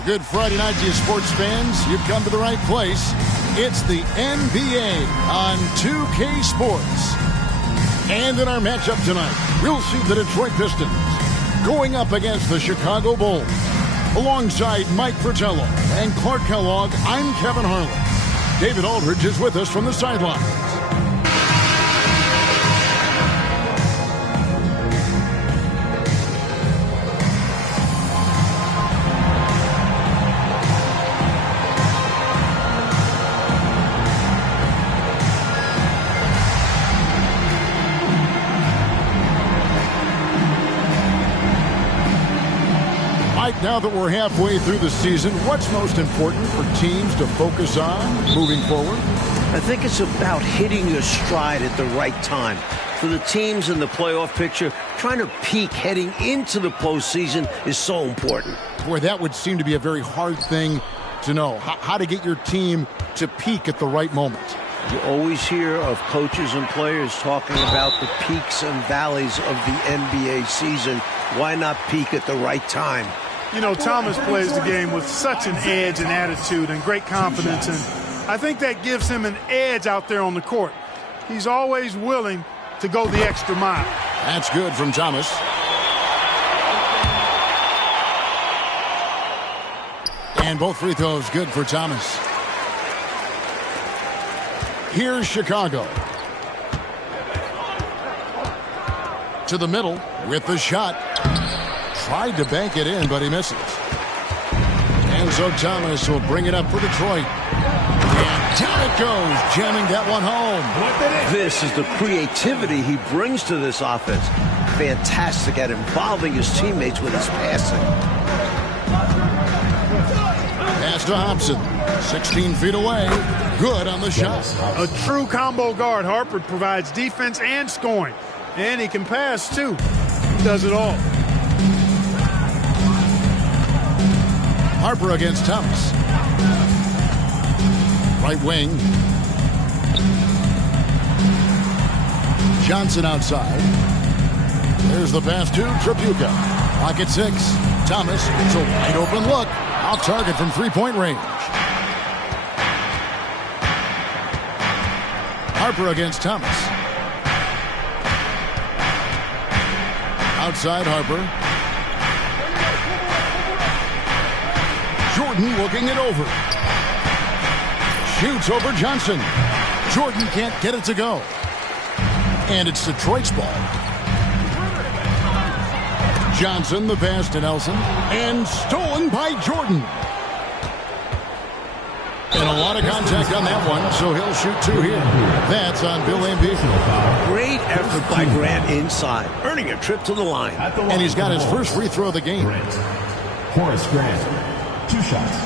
A good Friday night to you sports fans. You've come to the right place. It's the NBA on 2K Sports. And in our matchup tonight, we'll see the Detroit Pistons going up against the Chicago Bulls. Alongside Mike Fratello and Clark Kellogg, I'm Kevin Harlan. David Aldridge is with us from the sideline. Now that we're halfway through the season, what's most important for teams to focus on moving forward? I think it's about hitting your stride at the right time. For the teams in the playoff picture, trying to peak heading into the postseason is so important. Boy, that would seem to be a very hard thing to know, how to get your team to peak at the right moment. You always hear of coaches and players talking about the peaks and valleys of the NBA season. Why not peak at the right time? You know, Thomas plays the game with such an edge and attitude and great confidence, and I think that gives him an edge out there on the court. He's always willing to go the extra mile. That's good from Thomas. And both free throws good for Thomas. Here's Chicago. To the middle with the shot. Tried to bank it in, but he misses. And so Thomas will bring it up for Detroit. And down it goes, jamming that one home. This is the creativity he brings to this offense. Fantastic at involving his teammates with his passing. Pass to Hobson. 16 feet away. Good on the shot. A true combo guard. Harper provides defense and scoring. And he can pass, too. He does it all. Harper against Thomas. Right wing. Johnson outside. There's the pass to Tripucka. Pocket 6. Thomas. It's a wide open look. Off target from three-point range. Harper against Thomas. Outside Harper. Jordan looking it over. Shoots over Johnson. Jordan can't get it to go. And it's Detroit's ball. Johnson, the pass to Nelson. And stolen by Jordan. And a lot of contact on that one, so he'll shoot two here. That's on Bill Embiid. Great effort by Grant inside, earning a trip to the line. And he's got his first free throw of the game. Horace Grant. 2 shots.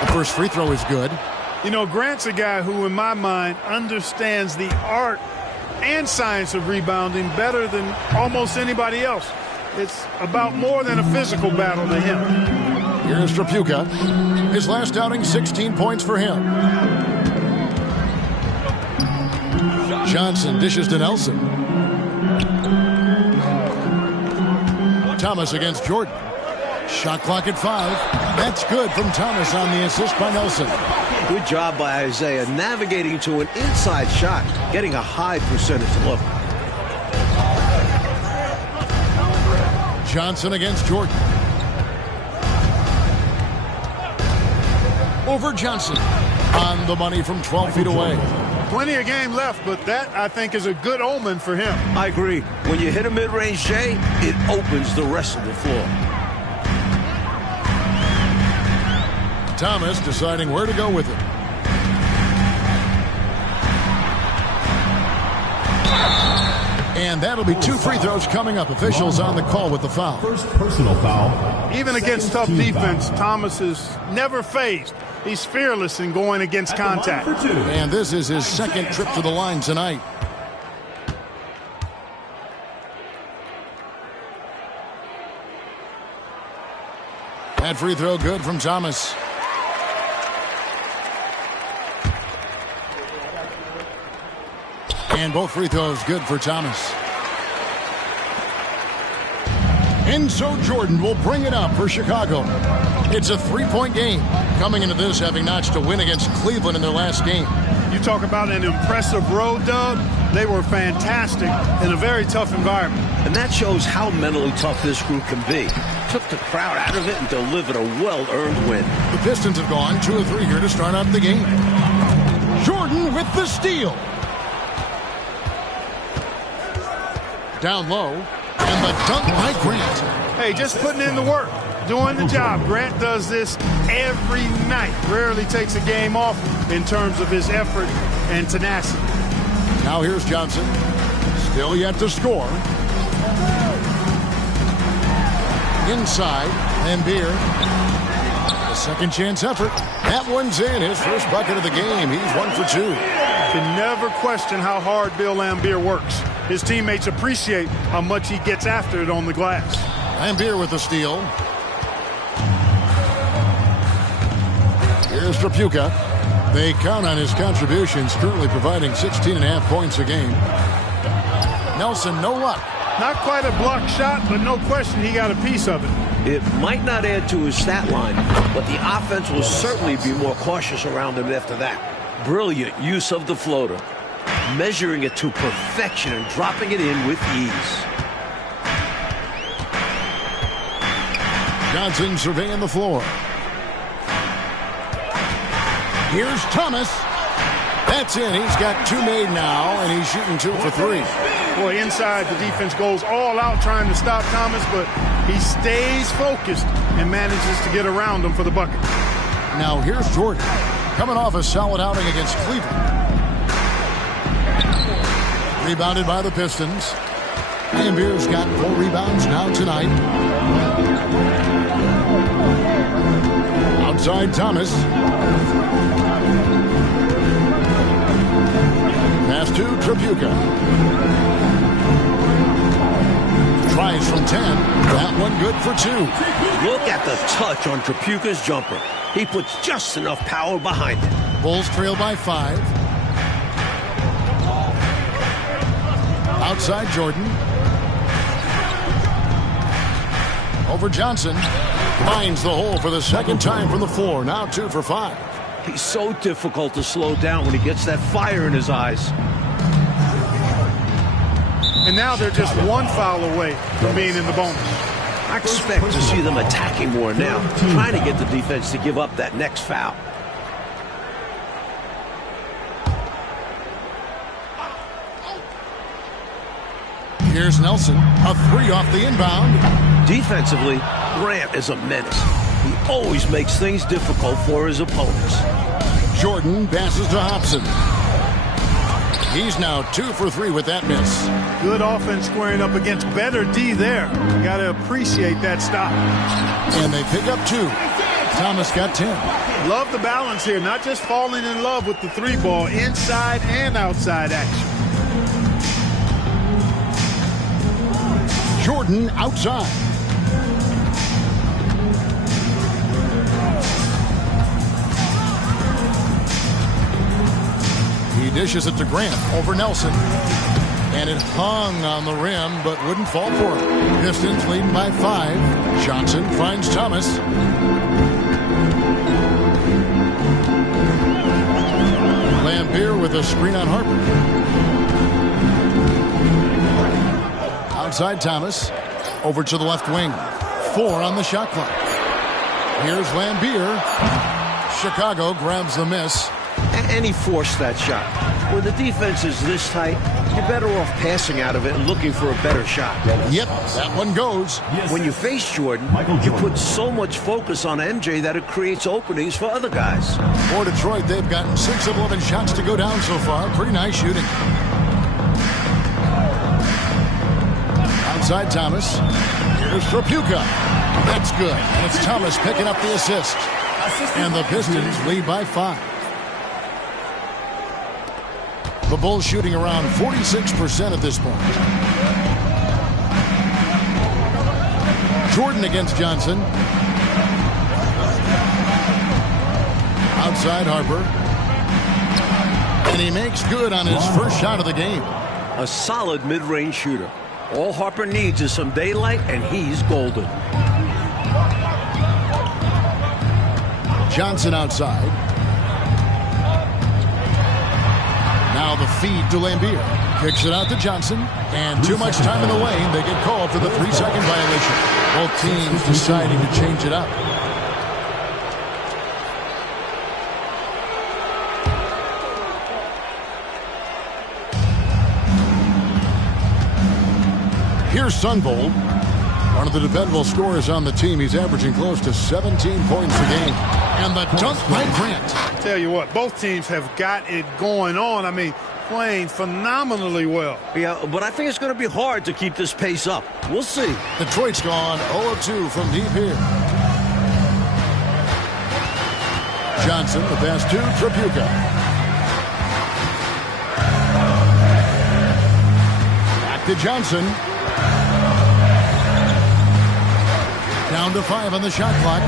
The first free throw is good. You know, Grant's a guy who, in my mind, understands the art and science of rebounding better than almost anybody else. It's about more than a physical battle to him. Here's Tripucka. His last outing, 16 points for him. Johnson dishes to Nelson. Thomas against Jordan. Shot clock at 5. That's good from Thomas on the assist by Nelson. Good job by Isiah navigating to an inside shot, getting a high percentage look. Johnson against Jordan. Over Johnson. On the money from 12 feet away. Plenty of game left, but that, I think, is a good omen for him. I agree. When you hit a mid-range J, it opens the rest of the floor. Thomas deciding where to go with it. And that'll be 2 free throws coming up. Officials on the call with the foul. First personal foul. Even against tough defense, Thomas is never phased. He's fearless in going against contact. And this is his second trip to the line tonight. That free throw good from Thomas. And both free throws good for Thomas. And so Jordan will bring it up for Chicago. It's a 3-point game. Coming into this, having notched a win against Cleveland in their last game. You talk about an impressive road dub. They were fantastic in a very tough environment. And that shows how mentally tough this group can be. Took the crowd out of it and delivered a well-earned win. The Pistons have gone 2 of 3 here to start out the game. Jordan with the steal. Down low. And the dunk by Grant. Hey, just putting in the work, doing the job. Grant does this every night. Rarely takes a game off in terms of his effort and tenacity. Now here's Johnson. Still yet to score. Inside, and Beer. A second chance effort. That one's in. His first bucket of the game. He's 1 for 2. Can never question how hard Bill Laimbeer works. His teammates appreciate how much he gets after it on the glass. Laimbeer with the steal. Here's Tripucka. They count on his contributions, currently providing 16.5 points a game. Nelson, no luck. Not quite a block shot, but no question he got a piece of it. It might not add to his stat line, but the offense will certainly be more cautious around him after that. Brilliant use of the floater. Measuring it to perfection and dropping it in with ease. Johnson surveying the floor. Here's Thomas. That's in. He's got 2 made now, and he's shooting 2 for 3. Boy, inside, the defense goes all out trying to stop Thomas, but he stays focused and manages to get around him for the bucket. Now here's Jordan, coming off a solid outing against Cleveland. Rebounded by the Pistons. Laimbeer's got 4 rebounds now tonight. Outside Thomas. Pass to Tripucka. Tries from 10. That one good for 2. Look at the touch on Tripucka's jumper. He puts just enough power behind it. Bulls trail by 5. Outside Jordan. Over Johnson. Finds the hole for the second time from the floor. Now 2 for 5. He's so difficult to slow down when he gets that fire in his eyes. And now they're just 1 foul away from being in the bonus. I expect to see them attacking more now, trying to get the defense to give up that next foul. Here's Nelson. A 3 off the inbound. Defensively, Grant is a menace. He always makes things difficult for his opponents. Jordan passes to Hobson. He's now 2 for 3 with that miss. Good offense squaring up against better D there. Got to appreciate that stop. And they pick up 2. Thomas got 10. Love the balance here. Not just falling in love with the 3-ball, inside and outside action. Jordan outside. He dishes it to Grant over Nelson. And it hung on the rim, but wouldn't fall for him. Pistons leading by 5. Johnson finds Thomas. Laimbeer with a screen on Harper. Outside Thomas. Over to the left wing. 4 on the shot clock. Here's Laimbeer. Chicago grabs the miss. And he forced that shot. When the defense is this tight, you're better off passing out of it and looking for a better shot. Yep, that one goes. When you face Jordan, you put so much focus on MJ that it creates openings for other guys. For Detroit, they've gotten 6 of 11 shots to go down so far. Pretty nice shooting. Outside Thomas. Here's Tripucka. That's good. And it's Thomas picking up the assist. And the Pistons lead by 5. The Bulls shooting around 46% at this point. Jordan against Johnson. Outside Harper. And he makes good on his first shot of the game. A solid mid-range shooter. All Harper needs is some daylight, and he's golden. Johnson outside. Now the feed to Lambier. Kicks it out to Johnson. And too much time in the lane. They get called for the 3-second violation. Both teams deciding to change it up. Here's Sunvold, one of the dependable scorers on the team. He's averaging close to 17 points a game. And the dunk by Grant. Tell you what, both teams have got it going on. I mean, playing phenomenally well. Yeah, but I think it's going to be hard to keep this pace up. We'll see. Detroit's gone 0-2 from deep here. Johnson, the pass to Tripucka. Back to Johnson. Down to 5 on the shot clock.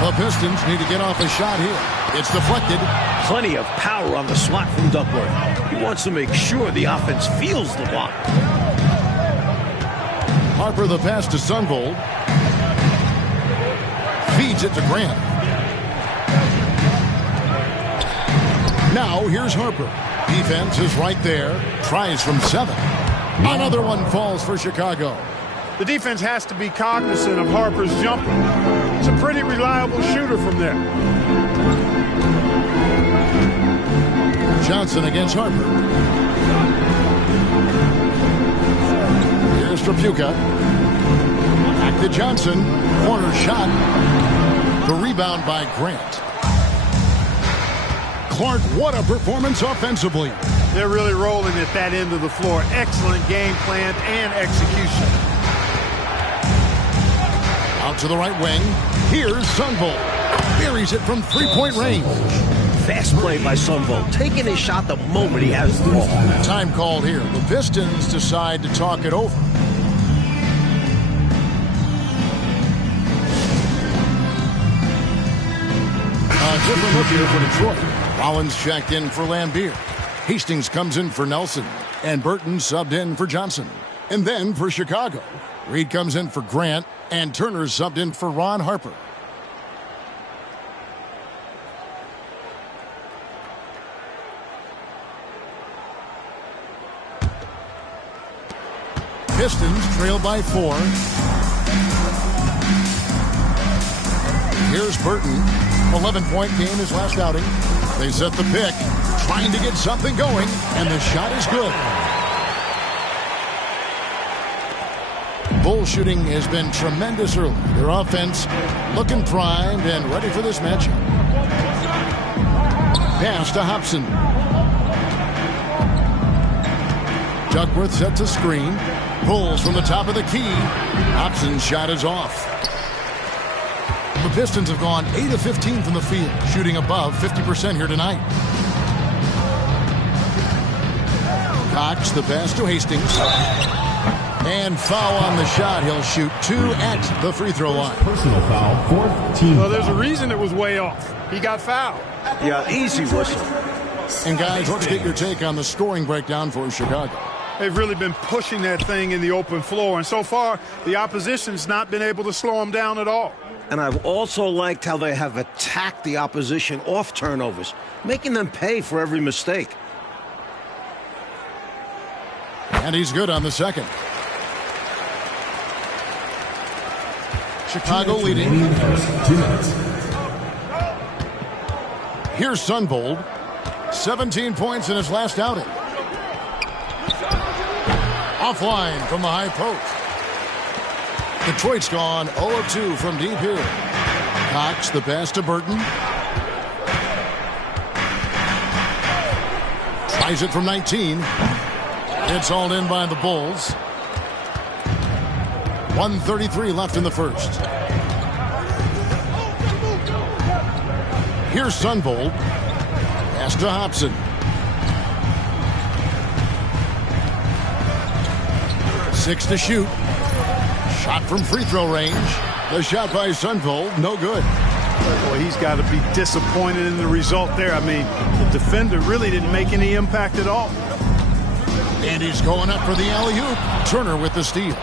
The Pistons need to get off a shot here. It's deflected. Plenty of power on the slot from Duckworth. He wants to make sure the offense feels the block. Harper the pass to Sunvold. Feeds it to Grant. Now here's Harper. Defense is right there. Tries from 7. Another one falls for Chicago. The defense has to be cognizant of Harper's jumper. It's a pretty reliable shooter from there. Johnson against Harper. Here's Tripucka. Back to Johnson. Corner shot. The rebound by Grant. Clark, what a performance offensively. They're really rolling at that end of the floor. Excellent game plan and execution. Out to the right wing. Here's Sunvold. Buries it from 3-point range. Fast play by Sunvold, taking his shot the moment he has the ball. Time called here. The Pistons decide to talk it over. A different look here for Detroit. Rollins checked in for Lambier. Hastings comes in for Nelson. And Burton subbed in for Johnson. And then for Chicago, Reed comes in for Grant. And Turner subbed in for Ron Harper. Pistons trail by 4. Here's Burton. 11-point game his last outing. They set the pick, trying to get something going, and the shot is good. Bull shooting has been tremendous early. Their offense looking primed and ready for this matchup. Pass to Hobson. Duckworth sets a screen. Pulls from the top of the key. Hobson's shot is off. The Pistons have gone 8 of 15 from the field, shooting above 50% here tonight. Cox, the pass to Hastings. And foul on the shot. He'll shoot 2 at the free throw line. Personal foul, 4th team. Well, there's a reason it was way off. He got fouled. Yeah, easy whistle. And guys, let's get your take on the scoring breakdown for Chicago. They've really been pushing that thing in the open floor, and so far, the opposition's not been able to slow them down at all. And I've also liked how they have attacked the opposition off turnovers, making them pay for every mistake. And he's good on the second. Chicago leading. 2 minutes. Here's Sunvold. 17 points in his last outing. Offline from the high post. Detroit's gone 0-2 from deep here. Cox, the pass to Burton. Tries it from 19. It's hauled in by the Bulls. 1:33 left in the first. Here's Sunvold. Pass to Hobson. Six to shoot. Shot from free throw range. The shot by Sunvold, no good. Well, he's got to be disappointed in the result there. I mean, the defender really didn't make any impact at all. And he's going up for the alley-oop. Turner with the steal.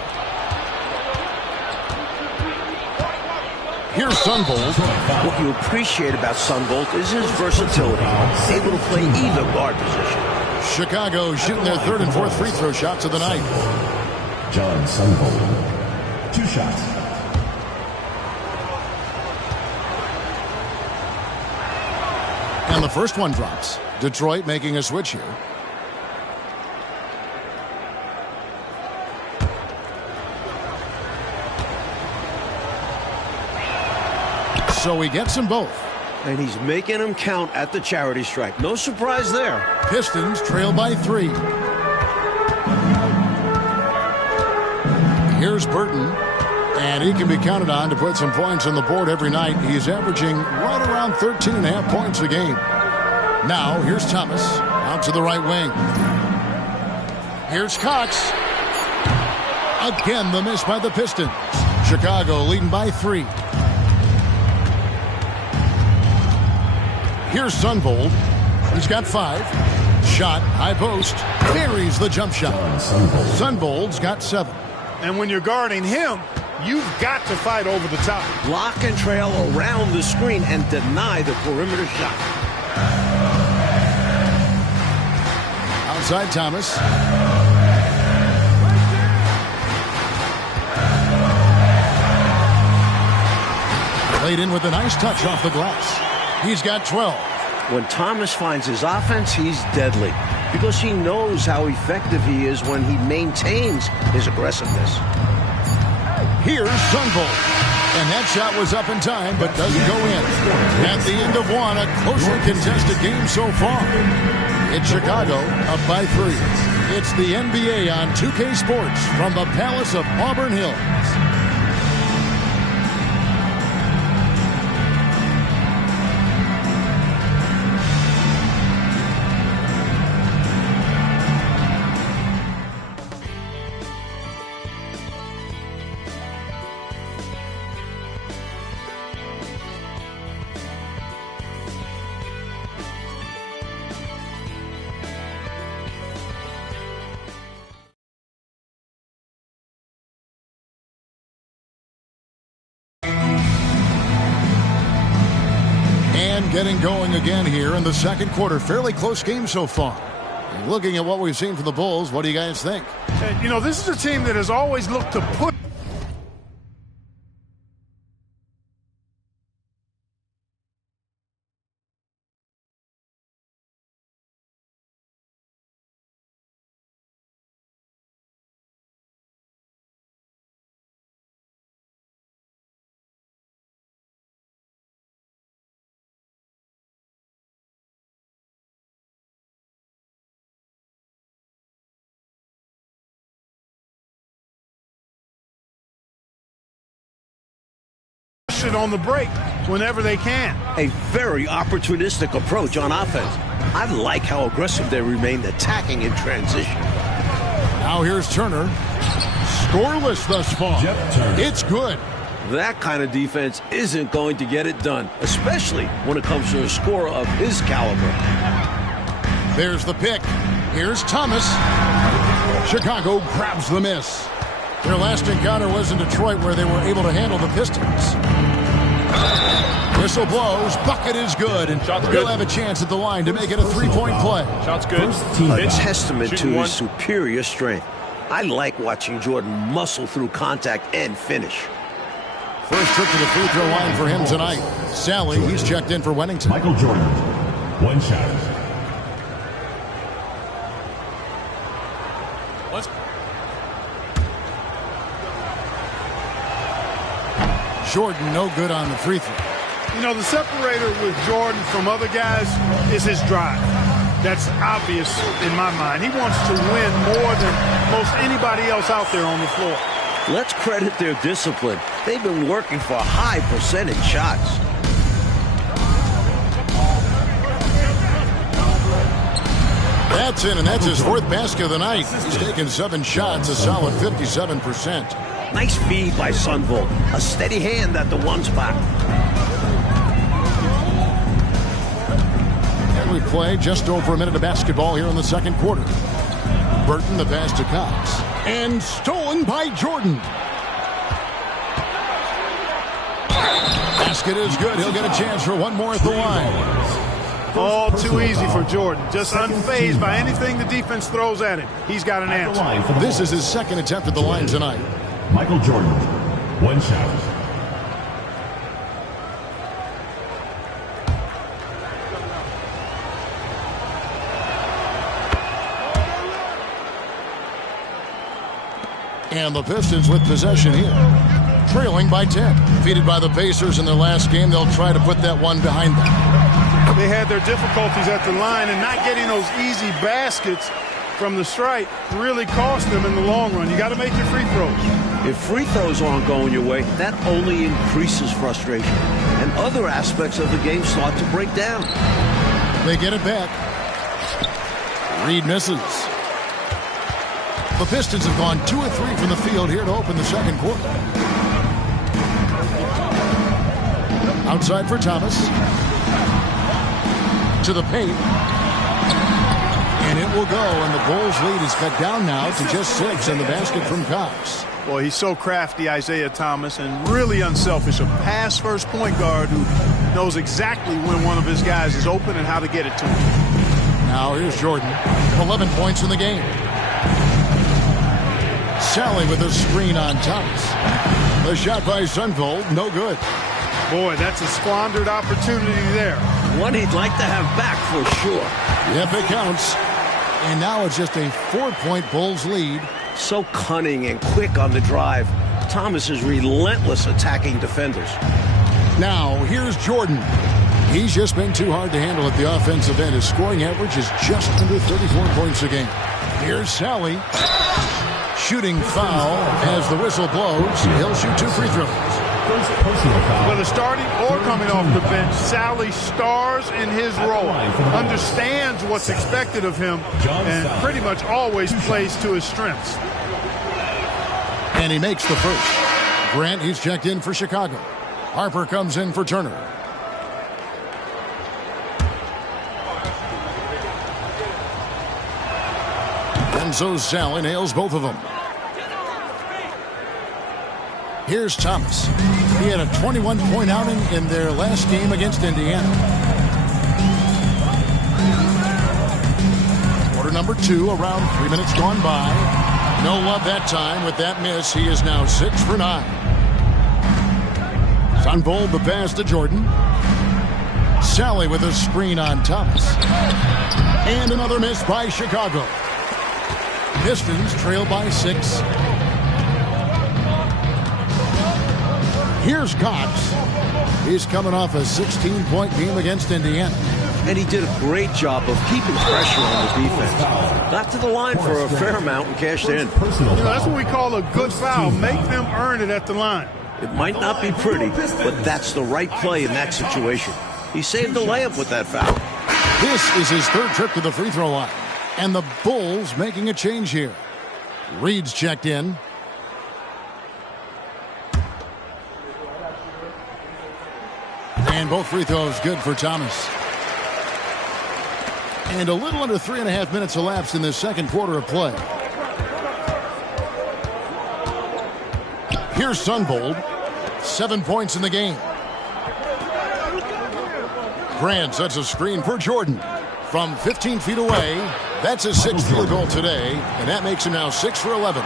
Here's Sunvolt. What you appreciate about Sunvolt is his versatility, able to play either guard position. Chicago shooting their third and fourth free throw shots of the night. John Sunvolt. 2 shots. And the first one drops. Detroit making a switch here. So he gets them both. And he's making them count at the charity stripe. No surprise there. Pistons trail by 3. Here's Burton. And he can be counted on to put some points on the board every night. He's averaging right around 13.5 points a game. Now, here's Thomas out to the right wing. Here's Cox. Again, the miss by the Pistons. Chicago leading by 3. Here's Sunvolt. He's got 5. Shot, high post. Buries the jump shot. Sunvolt's got 7. And when you're guarding him, you've got to fight over the top. Lock and trail around the screen and deny the perimeter shot. Outside Thomas. Played in with a nice touch off the glass. He's got 12. When Thomas finds his offense, he's deadly because he knows how effective he is when he maintains his aggressiveness. Here's Sunvolt. And that shot was up in time, but doesn't go in. At the end of one, a closely contested game so far. It's Chicago up by 3. It's the NBA on 2K Sports from the Palace of Auburn Hills. Getting going again here in the second quarter. Fairly close game so far. And looking at what we've seen from the Bulls, what do you guys think? You know, this is a team that has always looked to put on the break whenever they can. A very opportunistic approach on offense. I like how aggressive they remain attacking in transition. Now here's Turner. Scoreless thus far. It's good. That kind of defense isn't going to get it done, especially when it comes to a scorer of his caliber. There's the pick. Here's Thomas. Chicago grabs the miss. Their last encounter was in Detroit, where they were able to handle the Pistons. Whistle blows. Bucket is good. And he'll have a chance at the line to make it a three-point play. Shot's good. A testament to his superior strength. I like watching Jordan muscle through contact and finish. First trip to the free throw line for him tonight. Sally, he's checked in for Wennington. Micheal Jordan, 1 shot. Jordan no good on the free throw. You know, the separator with Jordan from other guys is his drive. That's obvious in my mind. He wants to win more than most anybody else out there on the floor. Let's credit their discipline. They've been working for high percentage shots. That's in, and that's his 4th basket of the night. He's taken 7 shots, a solid 57%. Nice feed by Sunvolt. A steady hand at the 1 spot. We play just over a minute of basketball here in the second quarter. Burton, the pass to Cox. And stolen by Jordan. Basket is good. He'll get a chance for one more at the line. All too easy for Jordan. Just unfazed by anything the defense throws at him. He's got an answer. This is his second attempt at the line tonight. Micheal Jordan, 1 shot. And the Pistons with possession here. Trailing by 10. Defeated by the Pacers in their last game. They'll try to put that one behind them. They had their difficulties at the line, and not getting those easy baskets from the stripe really cost them in the long run. You got to make your free throws. If free throws aren't going your way, that only increases frustration. And other aspects of the game start to break down. They get it back. Reed misses. The Pistons have gone 2 of 3 from the field here to open the second quarter. Outside for Thomas. To the paint. And it will go, and the Bulls lead is cut down now to just 6 in the basket from Cox. Boy, he's so crafty, Isiah Thomas, and really unselfish. A pass-first point guard who knows exactly when one of his guys is open and how to get it to him. Now here's Jordan. 11 points in the game. Sally with a screen on Thomas. The shot by Sunvold, no good. Boy, that's a squandered opportunity there. One he'd like to have back for sure. Yep, it counts. And now it's just a 4-point Bulls lead. So cunning and quick on the drive. Thomas is relentless attacking defenders. Now, here's Jordan. He's just been too hard to handle at the offensive end. His scoring average is just under 34 points a game. Here's Sally. Shooting foul as the whistle blows. He'll shoot 2 free throws. Whether starting or coming off the bench, Sally stars in his role, understands what's expected of him, and pretty much always plays to his strengths. And he makes the first. Grant, he's checked in for Chicago. Harper comes in for Turner. And so Sally nails both of them. Here's Thomas. He had a 21-point outing in their last game against Indiana. Quarter number 2, around 3 minutes gone by. No love that time. With that miss, he is now 6 for 9. Sunvold the pass to Jordan. Sally with a screen on Thomas. And another miss by Chicago. Pistons trail by 6. Here's Cox. He's coming off a 16-point game against Indiana. And he did a great job of keeping pressure on the defense. Got to the line for a fair amount and cashed in. That's what we call a good foul. Make them earn it at the line. It might not be pretty, but that's the right play in that situation. He saved the layup with that foul. This is his 3rd trip to the free throw line. And the Bulls making a change here. Reed's checked in. And both free throws good for Thomas. And a little under 3.5 minutes elapsed in this second quarter of play. Here's Sunvold. 7 points in the game. Grant sets a screen for Jordan. From 15 feet away, that's his 6th field goal today, and that makes him now 6 for 11.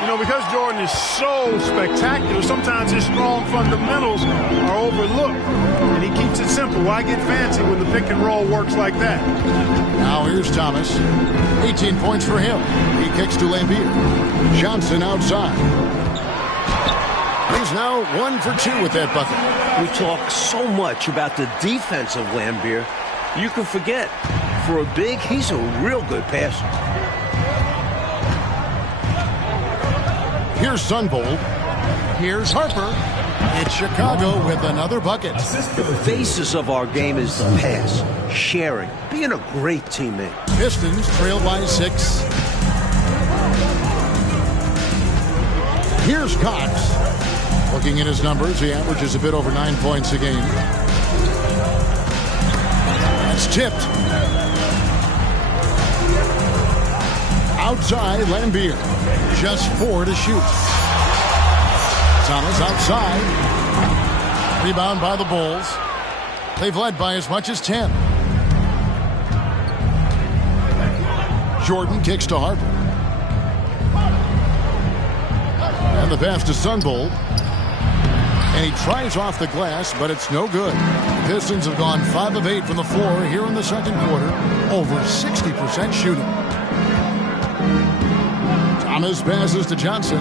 You know, because Jordan is so spectacular, sometimes his strong fundamentals are overlooked. And he keeps it simple. Why get fancy when the pick and roll works like that? Now here's Thomas. 18 points for him. He kicks to Lambier. Johnson outside. He's now 1 for 2 with that bucket. We talk so much about the defense of Lambier. You can forget. For a big, he's a real good passer. Here's Sunvold. Here's Harper. It's Chicago with another bucket. The basis of our game is the pass, sharing, being a great teammate. Pistons trail by 6. Here's Cox. Looking at his numbers, he averages a bit over 9 points a game. That's tipped. Outside, Lambier. Just 4 to shoot. Thomas outside. Rebound by the Bulls. They've led by as much as 10. Jordan kicks to Harper. And the pass to Sunbolt. And he tries off the glass, but it's no good. The Pistons have gone 5 of 8 from the floor here in the second quarter. Over 60% shooting. Thomas passes to Johnson.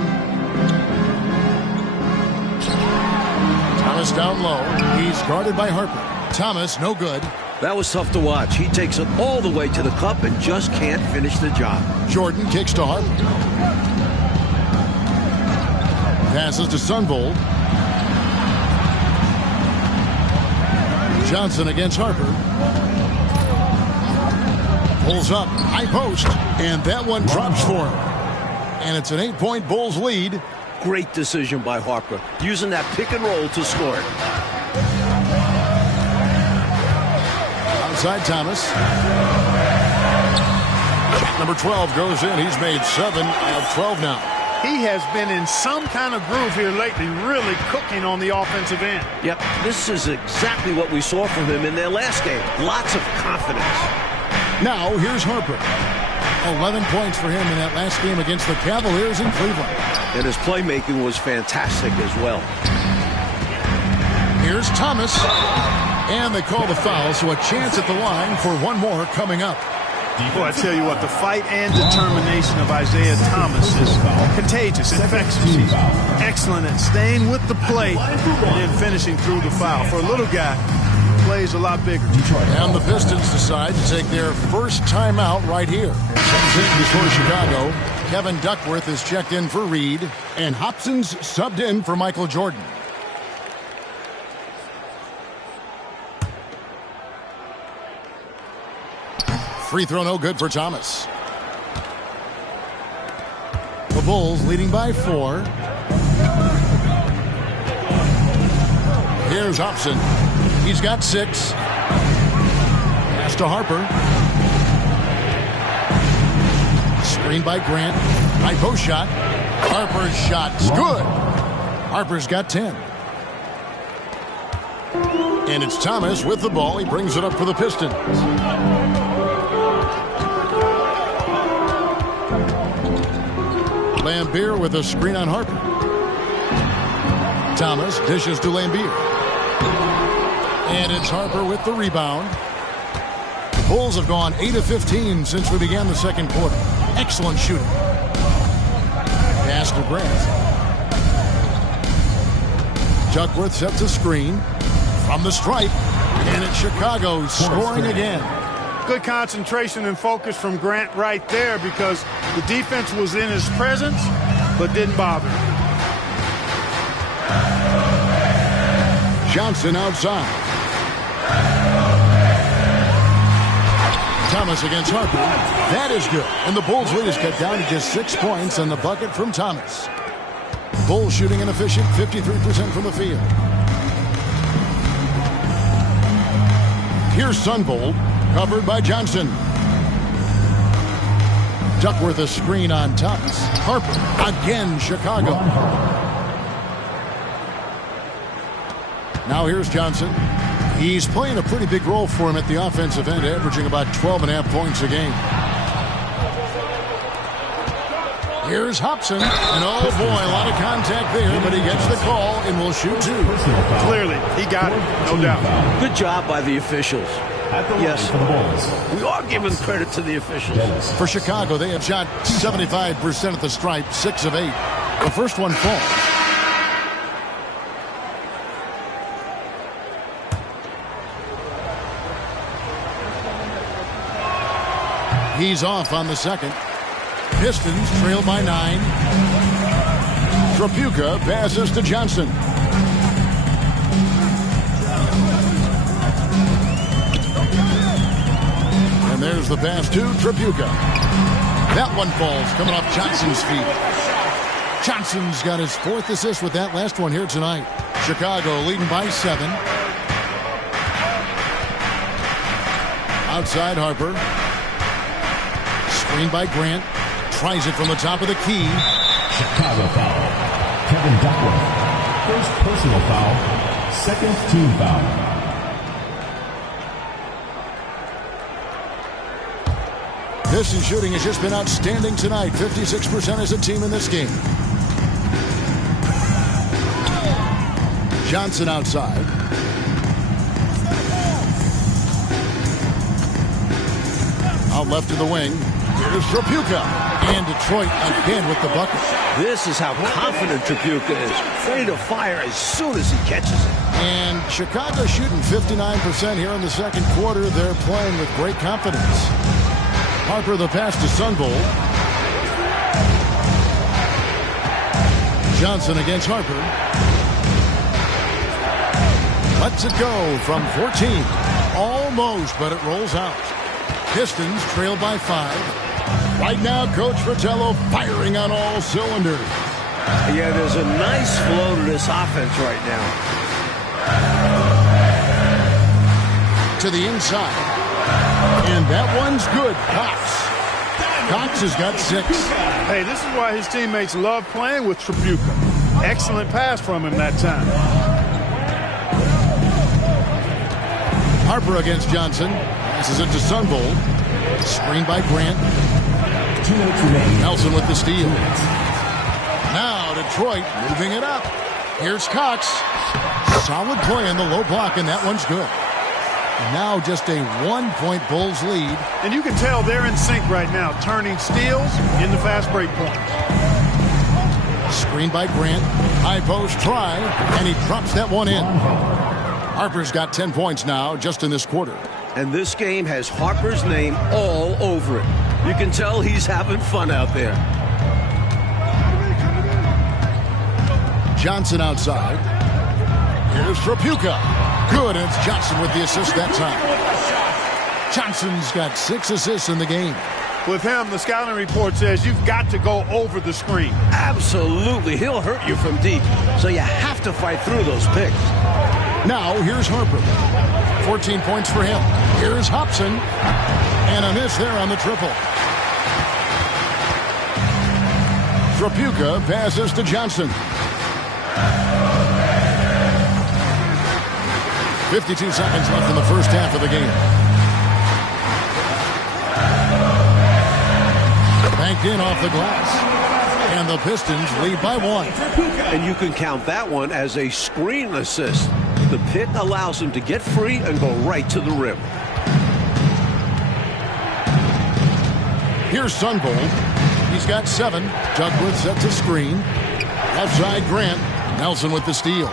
Thomas down low. He's guarded by Harper. Thomas, no good. That was tough to watch. He takes it all the way to the cup and just can't finish the job. Jordan kicks to Harper. Passes to Sunbolt. Johnson against Harper. Pulls up, high post, and that one drops for him. And it's an 8-point Bulls lead. Great decision by Harper, using that pick and roll to score it. Outside Thomas. Shot number 12 goes in. He's made 7 out of 12 now. He has been in some kind of groove here lately, really cooking on the offensive end. Yep, this is exactly what we saw from him in their last game. Lots of confidence. Now, here's Harper. 11 points for him in that last game against the Cavaliers in Cleveland. And his playmaking was fantastic as well. Here's Thomas. And they call the foul, so a chance at the line for one more coming up. Boy, I tell you what, the fight and determination of Isiah Thomas is contagious, infectious. He's excellent at staying with the play and then finishing through the foul. For a little guy, he plays a lot bigger. And the Pistons decide to take their first timeout right here. Comes in before Chicago. Kevin Duckworth is checked in for Reed, and Hobson's subbed in for Micheal Jordan. Free throw no good for Thomas. The Bulls leading by 4. Here's Hobson. He's got 6. Pass to Harper. Screen by Grant. High post shot. Harper's shot's good. Harper's got 10. And it's Thomas with the ball. He brings it up for the Pistons. Lambier with a screen on Harper. Thomas dishes to Lambier. And it's Harper with the rebound. The Bulls have gone 8 of 15 since we began the second quarter. Excellent shooting. Pass to Grant. Duckworth sets a screen from the stripe. And it's Chicago scoring again. Good concentration and focus from Grant right there because the defense was in his presence but didn't bother him. Johnson outside. Thomas against Harper. That is good. And the Bulls lead is cut down to just 6 points on the bucket from Thomas. Bulls shooting an efficient 53% from the field. Here's Sunbolt. Covered by Johnson. Duckworth a screen on Thomas. Harper again, Chicago. Now here's Johnson. He's playing a pretty big role for him at the offensive end, averaging about 12.5 points a game. Here's Hobson. And oh boy, a lot of contact there, but he gets the call and will shoot 2. Clearly, he got it, no doubt. Good job by the officials. Yes, for the Bulls. we are giving credit to the officials. For Chicago, they have shot 75% at the stripe, 6 of 8. The first one falls. He's off on the second. Pistons trail by 9. Tripucka passes to Johnson. And there's the pass to Tripucka. That one falls, coming off Johnson's feet. Johnson's got his 4th assist with that last one here tonight. Chicago leading by 7. outside Harper. Screen by Grant. Tries it from the top of the key. Chicago foul. Kevin Duckworth. First personal foul. Second team foul. Pistons shooting has just been outstanding tonight. 56% as a team in this game. Johnson outside. Out left to the wing. Here's Tripucka. And Detroit again with the bucket. This is how confident Tripucka is. Ready to fire as soon as he catches it. And Chicago shooting 59% here in the second quarter. They're playing with great confidence. Harper the pass to Sunvold. Johnson against Harper. Lets it go from 14. Almost, but it rolls out. Pistons trail by 5. Right now, Coach Fratello firing on all cylinders. Yeah, there's a nice flow to this offense right now. To the inside. And that one's good. Cox has got 6. Hey, this is why his teammates love playing with Tripucka. Excellent pass from him that time. Harper against Johnson. Passes it to Sunvold. Screen by Grant. 2 minutes remaining. Nelson with the steal. Now Detroit moving it up. Here's Cox. Solid play in the low block, and that one's good. Now just a 1-point Bulls lead. And you can tell they're in sync right now, turning steals into fast break points. Screen by Grant. High post try, and he drops that one in. Harper's got 10 points now just in this quarter. And this game has Harper's name all over it. You can tell he's having fun out there. Johnson outside. Here's Tripucka. Good, and it's Johnson with the assist that time. Johnson's got 6 assists in the game. With him, the scouting report says you've got to go over the screen. Absolutely. He'll hurt you from deep, so you have to fight through those picks. Now, here's Harper. 14 points for him. Here's Hobson. And a miss there on the triple. Tripucka passes to Johnson. 52 seconds left in the first half of the game. Banked in off the glass. And the Pistons lead by 1. And you can count that one as a screen assist. The pick allows him to get free and go right to the rim. Here's Sunvold. He's got 7. Duckworth sets a screen. Left side Grant. Nelson with the steal.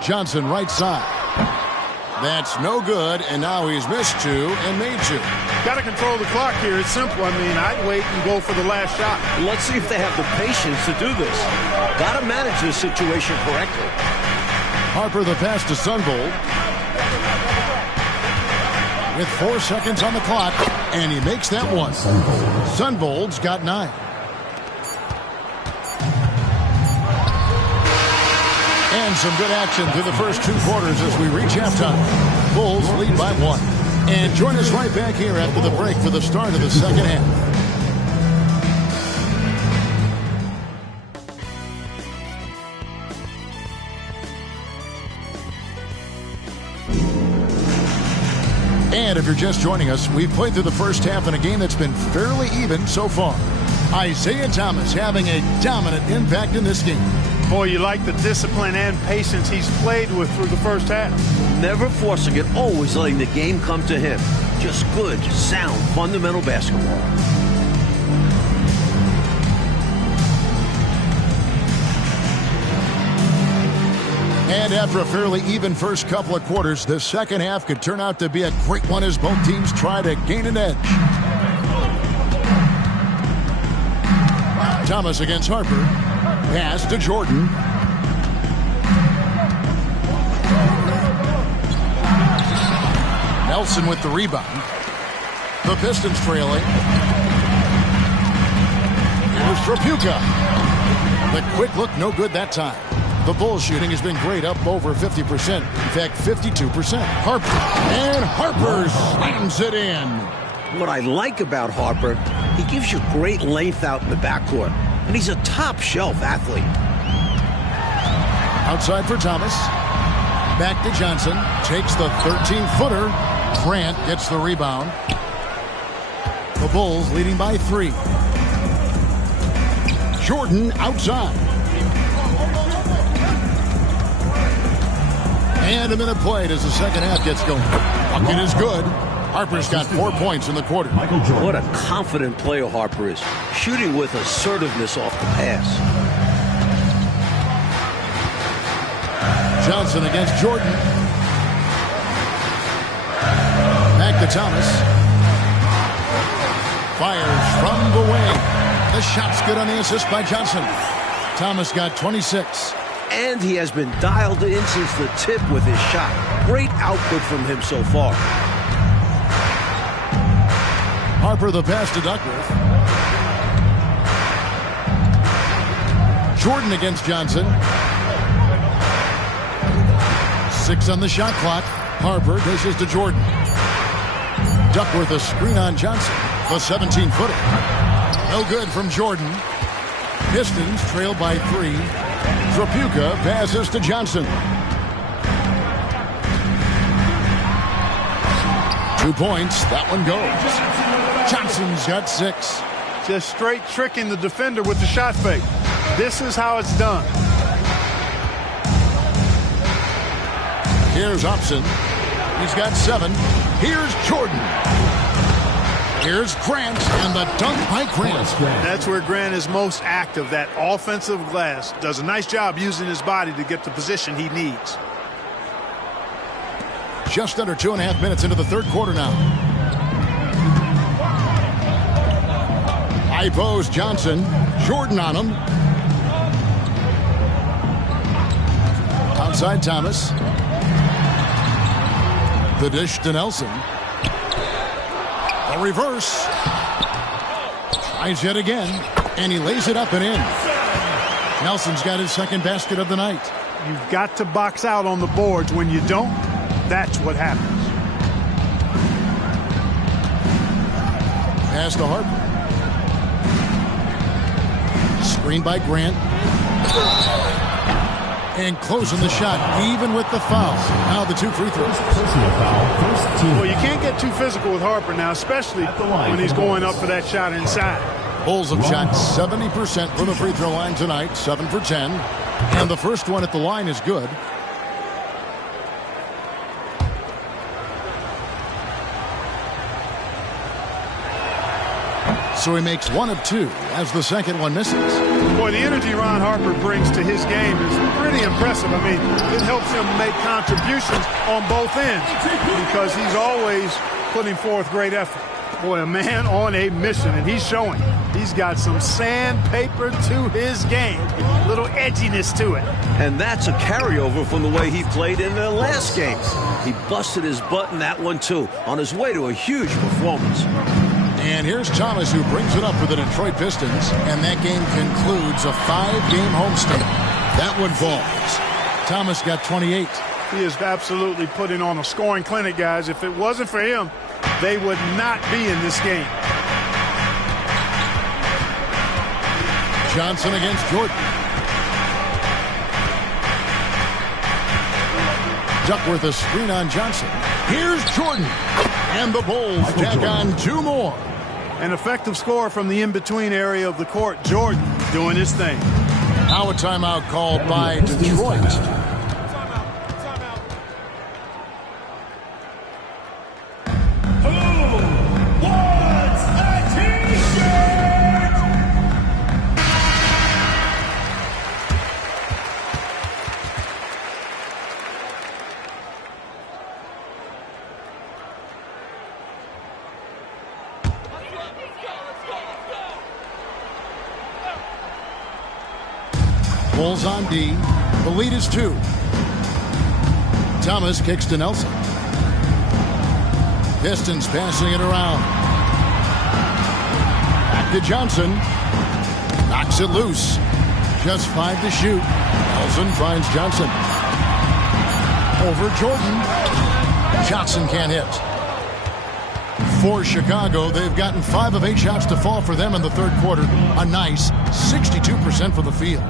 Johnson right side. That's no good, and now he's missed 2 and made 2. Got to control the clock here. It's simple. I mean, I'd wait and go for the last shot. Let's see if they have the patience to do this. Got to manage this situation correctly. Harper the pass to Sunvold. With 4 seconds on the clock, and he makes that one. Sunvold's got 9. And some good action through the first 2 quarters as we reach halftime. Bulls lead by 1. And join us right back here after the break for the start of the second half. And if you're just joining us, we've played through the first half in a game that's been fairly even so far. Isiah Thomas having a dominant impact in this game. Boy, you like the discipline and patience he's played with through the first half. Never forcing it, always letting the game come to him. Just good, sound, fundamental basketball. And after a fairly even first couple of quarters, the second half could turn out to be a great one as both teams try to gain an edge. Thomas against Harper. Pass to Jordan. Nelson with the rebound. The Pistons trailing. Here's Tripucka. The quick look, no good that time. The Bulls shooting has been great, up over 50%. In fact, 52%. Harper. And Harper slams it in. What I like about Harper, he gives you great length out in the backcourt. And he's a top-shelf athlete. Outside for Thomas. Back to Johnson. Takes the 13-footer. Grant gets the rebound. The Bulls leading by 3. Jordan outside. And a minute played as the second half gets going. Bucket is good. Harper's got 4 points in the quarter. Micheal Jordan. What a confident player Harper is. Shooting with assertiveness off the pass. Johnson against Jordan. Back to Thomas. Fires from the wing. The shot's good on the assist by Johnson. Thomas got 26. And he has been dialed in since the tip with his shot. Great output from him so far. Harper the pass to Duckworth. Jordan against Johnson. 6 on the shot clock. Harper dishes to Jordan. Duckworth a screen on Johnson. The 17-footer. No good from Jordan. Pistons trail by 3. Tripucka passes to Johnson. 2 points. That one goes. Johnson's got 6. Just straight tricking the defender with the shot fake. This is how it's done. Here's Upson. He's got 7. Here's Jordan. Here's Grant, and the dunk by Grant. That's where Grant is most active, that offensive glass. Does a nice job using his body to get the position he needs. Just under 2.5 minutes into the third quarter now. High post Johnson. Jordan on him. Outside Thomas. The dish to Nelson. A reverse. Tries yet again. And he lays it up and in. Nelson's got his second basket of the night. You've got to box out on the boards. When you don't, that's what happens. Pass to Harper. Screen by Grant. And closing the shot, even with the foul. Now the 2 free throws. Personal foul. First team. Well, you can't get too physical with Harper now, especially when he's going up for that shot inside. Bulls have shot 70% from the free throw line tonight, 7 for 10. And the first one at the line is good. So he makes 1 of 2 as the second one misses. Boy, the energy Ron Harper brings to his game is pretty impressive. I mean, it helps him make contributions on both ends because he's always putting forth great effort. Boy, a man on a mission, and he's showing. He's got some sandpaper to his game, a little edginess to it. And that's a carryover from the way he played in the last game. He busted his butt in that one, too, on his way to a huge performance. And here's Thomas, who brings it up for the Detroit Pistons. And that game concludes a 5-game homestand. That one falls. Thomas got 28. He is absolutely putting on a scoring clinic, guys. If it wasn't for him, they would not be in this game. Johnson against Jordan. Duckworth a screen on Johnson. Here's Jordan. And the Bulls tack on 2 more. An effective score from the in-between area of the court. Jordan doing his thing. Now a timeout called by Detroit. Bulls on D. The lead is 2. Thomas kicks to Nelson. Pistons passing it around. Back to Johnson. Knocks it loose. Just 5 to shoot. Nelson finds Johnson. Over Jordan. Johnson can't hit. For Chicago, they've gotten 5 of 8 shots to fall for them in the third quarter. A nice 62% for the field.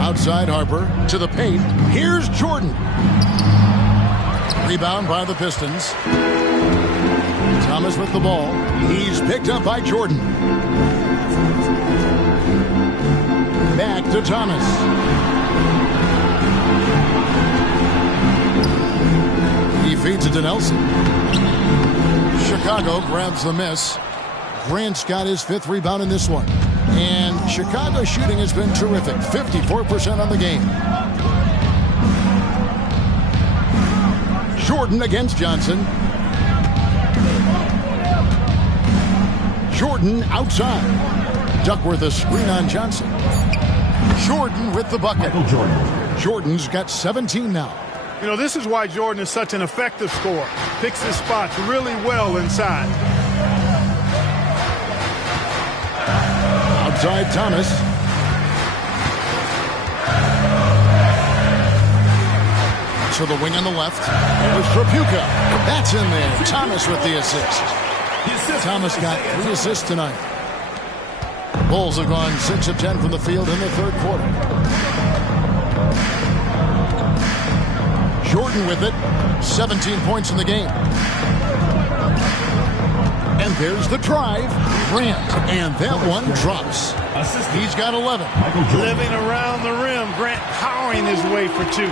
Outside Harper to the paint. Here's Jordan. Rebound by the Pistons. Thomas with the ball. He's picked up by Jordan. Back to Thomas. He feeds it to Nelson. Chicago grabs the miss. Grant's got his 5th rebound in this one. And Chicago's shooting has been terrific. 54% on the game. Jordan against Johnson. Jordan outside. Duckworth a screen on Johnson. Jordan with the bucket. Jordan's got 17 now. You know, this is why Jordan is such an effective scorer. Picks his spots really well inside. Outside Thomas. To the wing on the left. With Tripucka. That's in there. Thomas with the assist. Thomas got 3 assists tonight. Bulls have gone 6 of 10 from the field in the third quarter. Jordan with it. 17 points in the game. And there's the drive. Grant. And that one drops. He's got 11. Living around the rim. Grant powering his way for 2.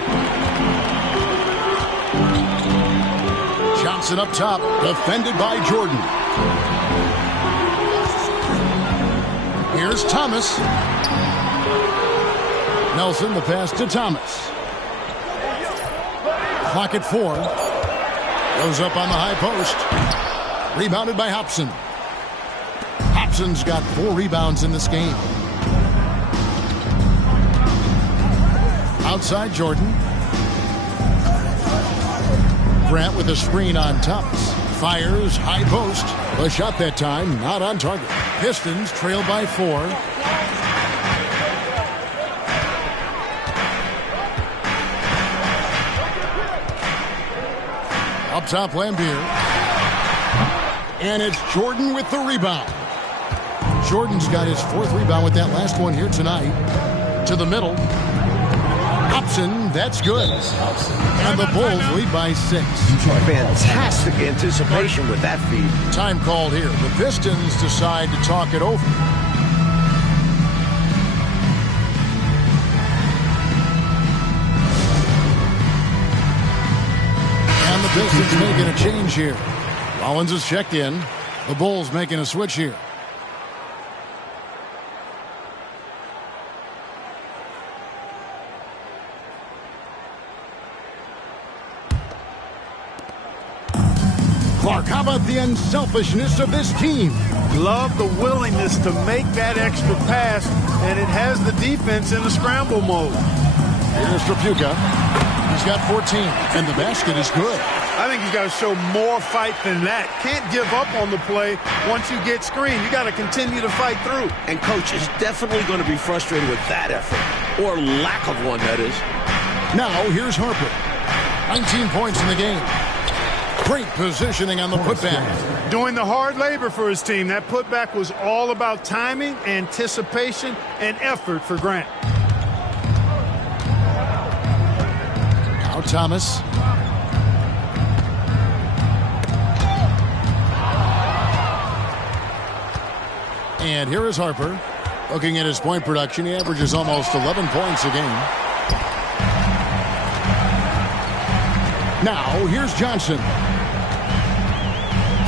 Johnson up top. Defended by Jordan. Here's Thomas. Nelson, the pass to Thomas. Clock at 4. Goes up on the high post. Rebounded by Hobson. Hobson's got 4 rebounds in this game. Outside Jordan. Grant with a screen on Thomas. Fires, high post. A shot that time, not on target. Pistons trail by 4. Up top, Lambier. And it's Jordan with the rebound. Jordan's got his 4th rebound with that last one here tonight. To the middle. Hobson, that's good. And the Bulls lead by 6. Fantastic anticipation with that feed. Time called here. The Pistons decide to talk it over. And the Pistons making a change here. Rollins is checked in. The Bulls making a switch here. Clark, how about the unselfishness of this team? Love the willingness to make that extra pass, and it has the defense in the scramble mode. Here's Tripucka. He's got 14, and the basket is good. I think you got to show more fight than that. Can't give up on the play once you get screened. You got to continue to fight through. And coach is definitely going to be frustrated with that effort, or lack of one, that is. Now here's Harper. 19 points in the game. Great positioning on the putback. Doing the hard labor for his team. That putback was all about timing, anticipation, and effort for Grant. Now Thomas. And here is Harper. Looking at his point production, he averages almost 11 points a game. Now, here's Johnson.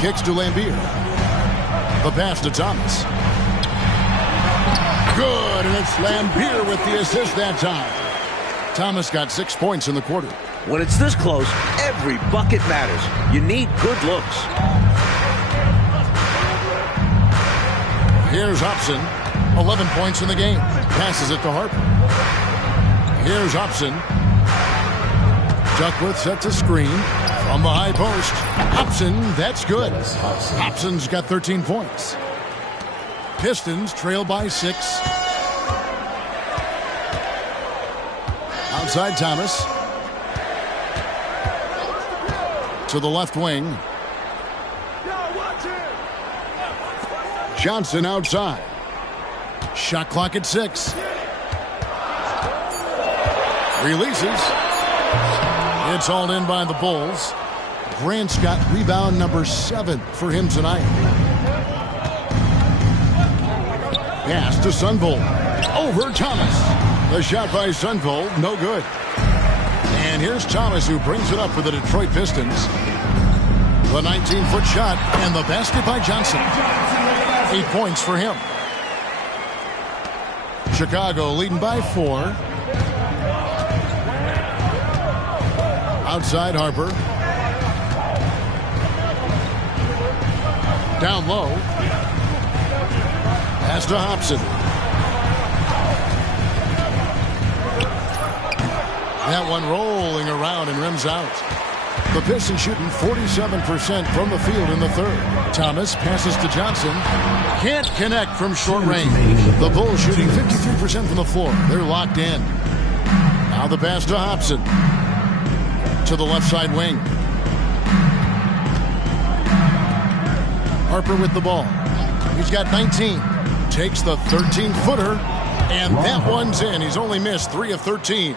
Kicks to Lambier. The pass to Thomas. Good, and it's Lambier with the assist that time. Thomas got 6 points in the quarter. When it's this close, every bucket matters. You need good looks. Here's Hobson. 11 points in the game. Passes it to Harper. Here's Hobson. Duckworth sets a screen from the high post. Hobson, that's good. Hobson's got 13 points. Pistons trail by 6. Outside Thomas. To the left wing. Johnson outside. Shot clock at 6. Releases. It's hauled in by the Bulls. Grant's got rebound number 7 for him tonight. Pass to Sunvold. Over Thomas. The shot by Sunvold, no good. And here's Thomas, who brings it up for the Detroit Pistons. The 19-foot shot and the basket by Johnson. 8 points for him. Chicago leading by 4. Outside Harper. Down low. Pass to Hobson. That one rolling around and rims out. The Pistons shooting 47% from the field in the third. Thomas passes to Johnson. Can't connect from short range. The Bulls shooting 53% from the floor. They're locked in. Now the pass to Hobson. To the left side wing. Harper with the ball. He's got 19. Takes the 13-footer. And that one's in. He's only missed 3 of 13.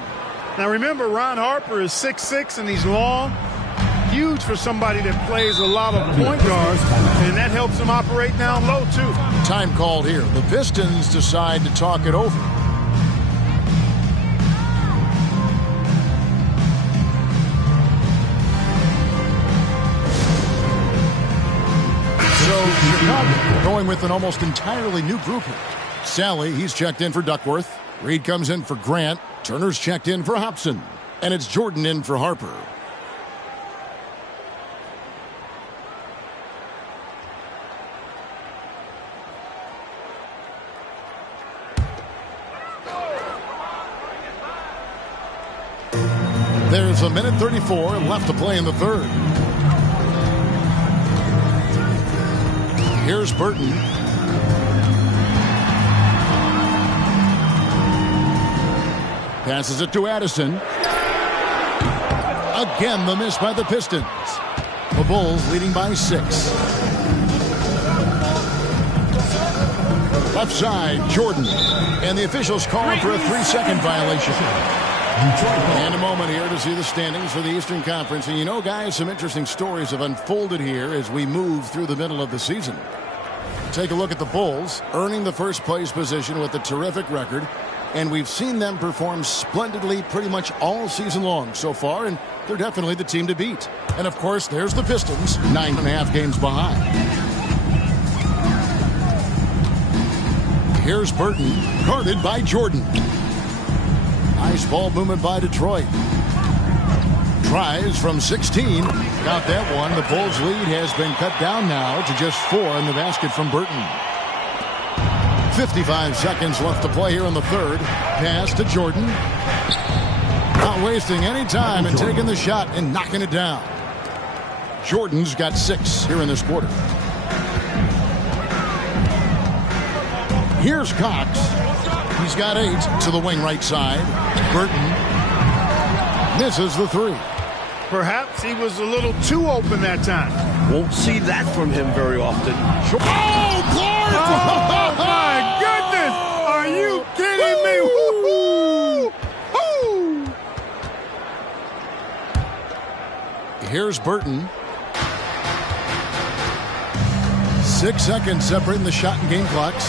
Now remember, Ron Harper is 6'6", and he's long. Huge for somebody that plays a lot of point guards, and that helps him operate down low, too. Time called here. The Pistons decide to talk it over. So Chicago going with an almost entirely new group here. Sally, he's checked in for Duckworth. Reed comes in for Grant. Turner's checked in for Hobson. And it's Jordan in for Harper. There's a minute 34 left to play in the third. Here's Burton. Passes it to Addison. Again, the miss by the Pistons. The Bulls leading by 6. Left side, Jordan. And the officials calling for a 3-second violation. And a moment here to see the standings for the Eastern Conference. And you know, guys, some interesting stories have unfolded here as we move through the middle of the season. Take a look at the Bulls, earning the first place position with a terrific record. And we've seen them perform splendidly pretty much all season long so far, and they're definitely the team to beat. And, of course, there's the Pistons, 9.5 games behind. Here's Burton, guarded by Jordan. Nice ball movement by Detroit. Tries from 16. Got that one. The Bulls' lead has been cut down now to just 4 in the basket from Burton. 55 seconds left to play here in the third. Pass to Jordan. Not wasting any time and taking the shot and knocking it down. Jordan's got 6 here in this quarter. Here's Cox. He's got 8 to the wing right side. Burton misses the 3. Perhaps he was a little too open that time. Won't see that from him very often. Oh, Clark! Oh, my goodness! Are you kidding me? Woo-hoo! Here's Burton. 6 seconds separating the shot and game clocks.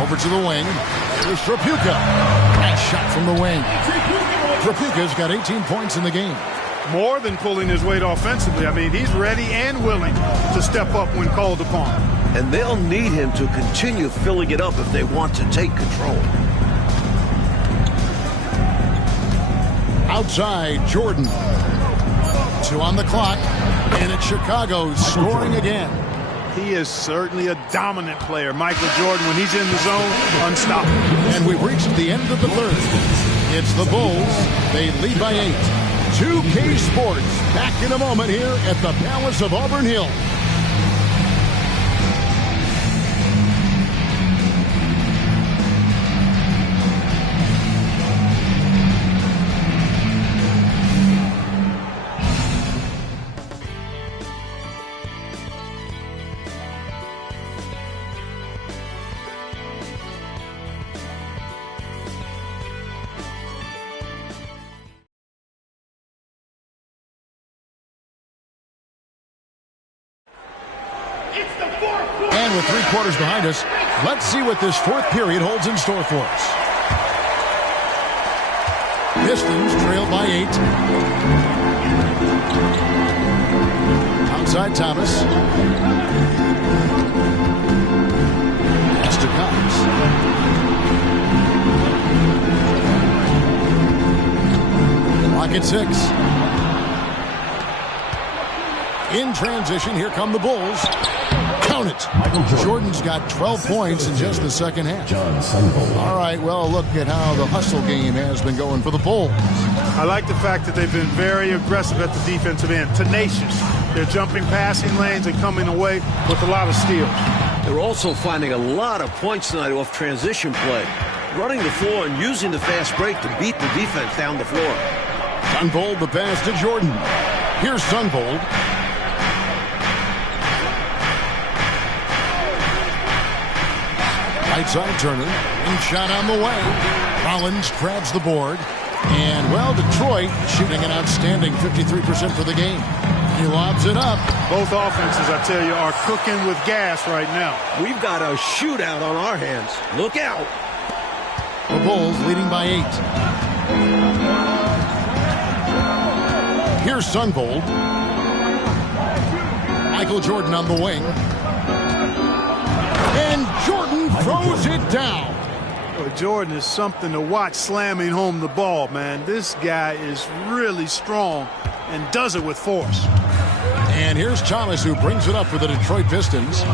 Over to the wing. Here's Tripucka. Nice shot from the wing. Tripucka's got 18 points in the game. More than pulling his weight offensively. I mean, he's ready and willing to step up when called upon. And they'll need him to continue filling it up if they want to take control. Outside, Jordan. 2 on the clock. And it's Chicago scoring again. He is certainly a dominant player. Micheal Jordan, when he's in the zone, unstoppable. And we've reached the end of the third. It's the Bulls. They lead by 8. 2K Sports back in a moment here at the Palace of Auburn Hills. And with 3 quarters behind us, let's see what this 4th period holds in store for us. Pistons trail by 8. Outside Thomas. Pass to Cox. Clock at 6. In transition, here come the Bulls. Count it. Jordan's got 12 points in just the second half. All right, well, look at how the hustle game has been going for the Bulls. I like the fact that they've been very aggressive at the defensive end, tenacious. They're jumping passing lanes and coming away with a lot of steals. They're also finding a lot of points tonight off transition play, running the floor and using the fast break to beat the defense down the floor. Sunvold the pass to Jordan. Here's Sunvold. Right side Turner, and shot on the way. Rollins grabs the board. And, well, Detroit shooting an outstanding 53% for the game. He lobs it up. Both offenses, I tell you, are cooking with gas right now. We've got a shootout on our hands. Look out. The Bulls leading by 8. Here's Sunvold. Micheal Jordan on the wing. And Jordan throws it down. Well, Jordan is something to watch slamming home the ball, man. This guy is really strong and does it with force. And here's Thomas, who brings it up for the Detroit Pistons.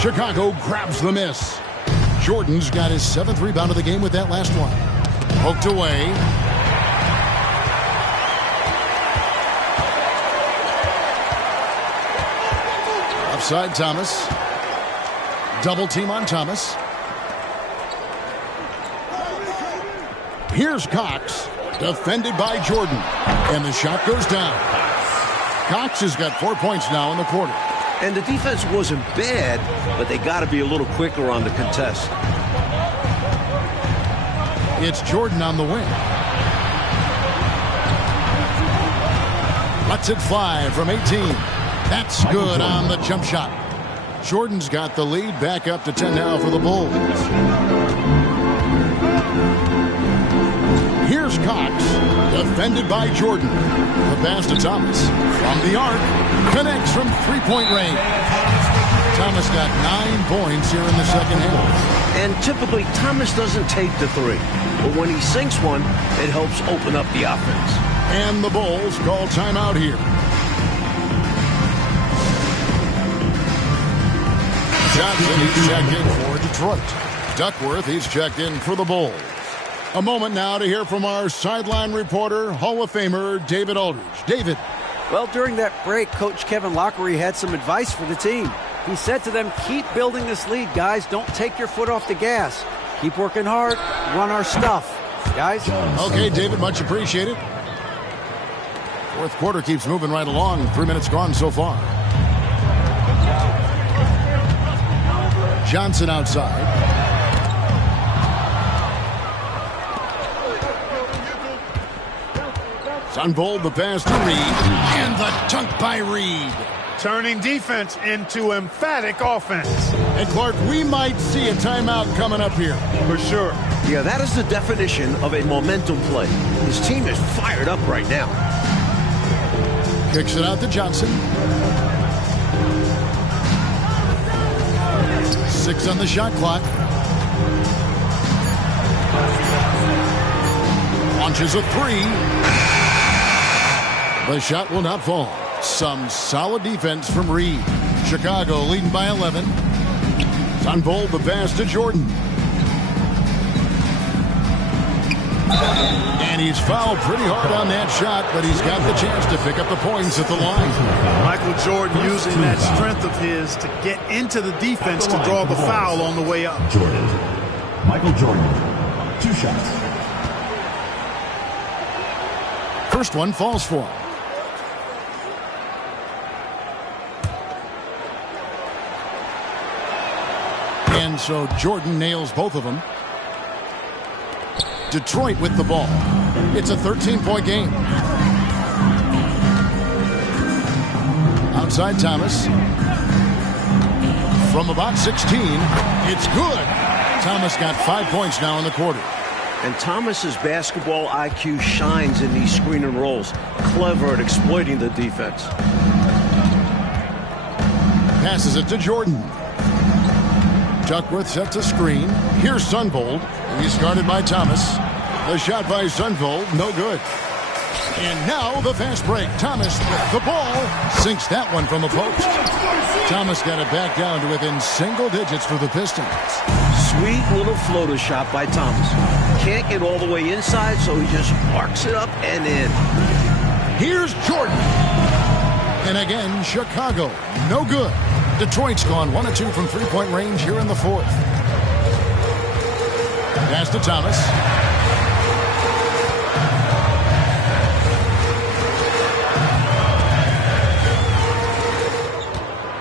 Chicago grabs the miss. Jordan's got his 7th rebound of the game with that last one. Poked away. Offside Thomas. Double team on Thomas. Here's Cox, defended by Jordan. And the shot goes down. Cox has got 4 points now in the quarter. And the defense wasn't bad, but they got to be a little quicker on the contest. It's Jordan on the wing. Lets it fly from 18. That's good on the jump shot. Jordan's got the lead back up to 10 now for the Bulls. Here's Cox, defended by Jordan. The pass to Thomas. From the arc, connects from 3-point range. Thomas got 9 points here in the second half. And typically, Thomas doesn't take the 3. But when he sinks one, it helps open up the offense. And the Bulls call timeout here. Johnson, he's checked in for Detroit. Duckworth, he's checked in for the Bulls. A moment now to hear from our sideline reporter, Hall of Famer David Aldridge. David. Well, during that break, Coach Kevin Lockery had some advice for the team. He said to them, keep building this lead, guys. Don't take your foot off the gas. Keep working hard. Run our stuff, guys. Okay, David, much appreciated. 4th quarter keeps moving right along. 3 minutes gone so far. Johnson outside. Sunvold the pass to Reed. And the dunk by Reed. Turning defense into emphatic offense. And Clark, we might see a timeout coming up here. For sure. Yeah, that is the definition of a momentum play. His team is fired up right now. Kicks it out to Johnson. 6 on the shot clock. Launches a 3. The shot will not fall. Some solid defense from Reed. Chicago leading by 11. Sunvold the pass to Jordan. And he's fouled pretty hard on that shot, but he's got the chance to pick up the points at the line. Micheal Jordan using that strength of his to get into the defense to draw the foul on the way up. Jordan. Micheal Jordan. 2 shots. First one falls for him. And so Jordan nails both of them. Detroit with the ball. It's a 13-point game. Outside Thomas. From about 16, it's good. Thomas got 5 points now in the quarter. And Thomas's basketball IQ shines in these screen and rolls. Clever at exploiting the defense. Passes it to Jordan. Duckworth sets a screen. Here's Sunvold. He's guarded by Thomas. The shot by Sunvold, no good. And now the fast break. Thomas with the ball. Sinks that one from the post. Thomas got it back down to within single digits for the Pistons. Sweet little floater shot by Thomas. Can't get all the way inside, so he just arcs it up and in. Here's Jordan. And again, Chicago. No good. Detroit's gone 1 of 2 from three-point range here in the fourth. Pass to Thomas.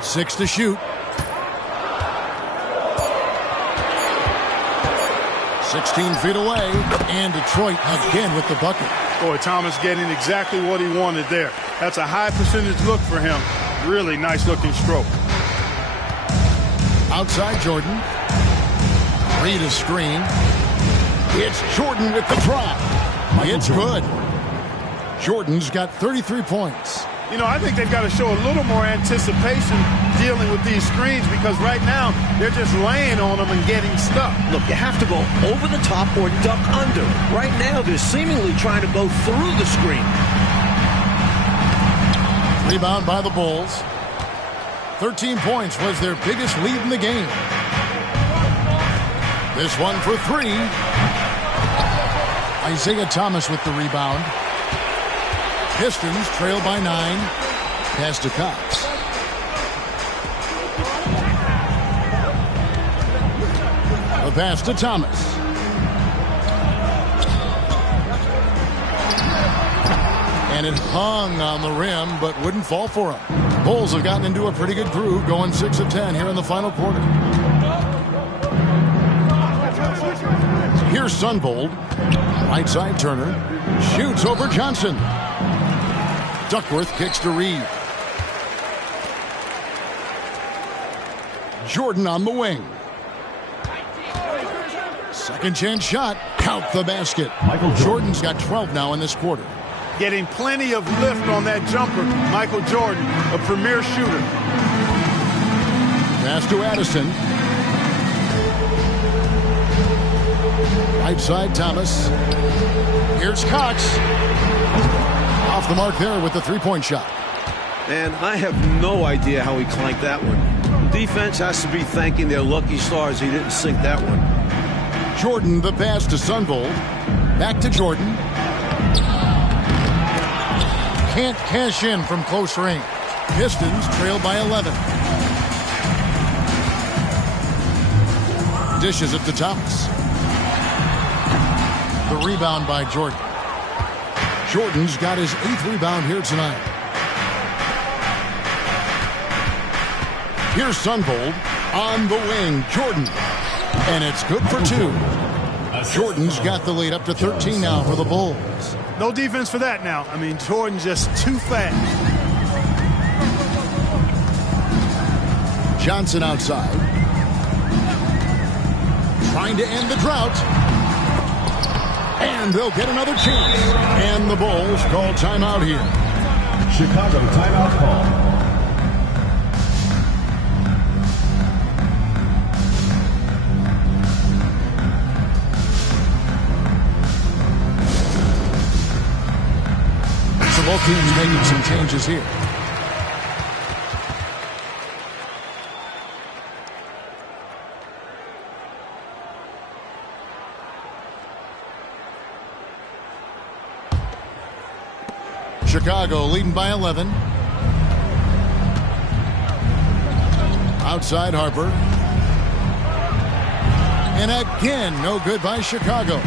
Six to shoot. 16 feet away, and Detroit again with the bucket. Boy, Thomas getting exactly what he wanted there. That's a high percentage look for him. Really nice looking stroke. Outside Jordan. Reed a screen. It's Jordan with the drop. It's good. Jordan's got 33 points. You know, I think they've got to show a little more anticipation dealing with these screens, because right now they're just laying on them and getting stuck. Look, you have to go over the top or duck under. Right now they're seemingly trying to go through the screen. Rebound by the Bulls. 13 points was their biggest lead in the game. This one for three. Isiah Thomas with the rebound. Pistons trail by 9. Pass to Cox. A pass to Thomas. And it hung on the rim, but wouldn't fall for him. Bulls have gotten into a pretty good groove, going 6 of 10 here in the final quarter. Here's Sunvold. Right side Turner. Shoots over Johnson. Duckworth kicks to Reed. Jordan on the wing. Second chance shot. Count the basket. Jordan's got 12 now in this quarter. Getting plenty of lift on that jumper. Micheal Jordan, a premier shooter. Pass to Addison. Right side Thomas. Here's Cox. Off the mark there with the three-point shot. And I have no idea how he clanked that one. The defense has to be thanking their lucky stars he didn't sink that one. Jordan, the pass to Sunvold. Back to Jordan. Can't cash in from close range. Pistons trail by 11. Dishes it to Thomas. The rebound by Jordan. Jordan's got his 8th rebound here tonight. Here's Sunvold on the wing. Jordan. And it's good for 2. Jordan's got the lead up to 13 now for the Bulls. No defense for that now. I mean, Jordan just too fast. Johnson outside. Trying to end the drought. And they'll get another chance. And the Bulls call timeout here. Chicago timeout call. Both teams making some changes here. Chicago leading by 11. Outside Harper. And again, no good by Chicago.